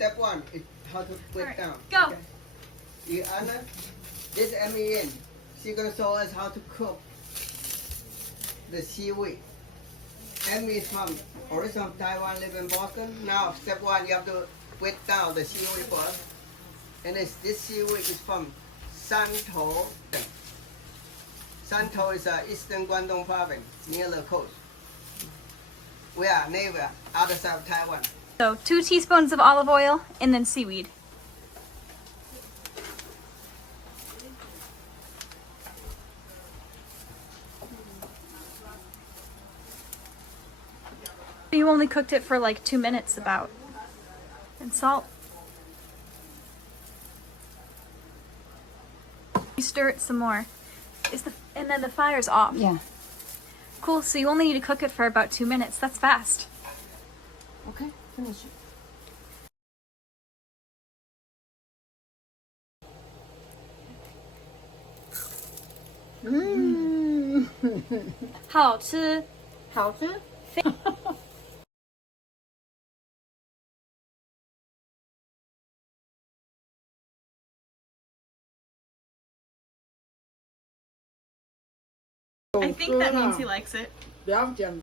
step one is how to put Alright, down. go. Okay. You Anna, this Emmy in. She's gonna show us how to cook the seaweed. Emmy is from original Taiwan, live in Boston. Now step one, you have to wet down the seaweed first. And this seaweed is from Santo. Santo is eastern Guangdong province, near the coast. We are neighbor, other side of Taiwan. So 2 teaspoons of olive oil and then seaweed. You only cooked it for like 2 minutes about. And salt. You stir it some more. And then the fire's off. Yeah. Cool, so you only need to cook it for about 2 minutes. That's fast. Okay, finish it. Mmm. 好吃。好吃。I think that means he likes it.不要讲。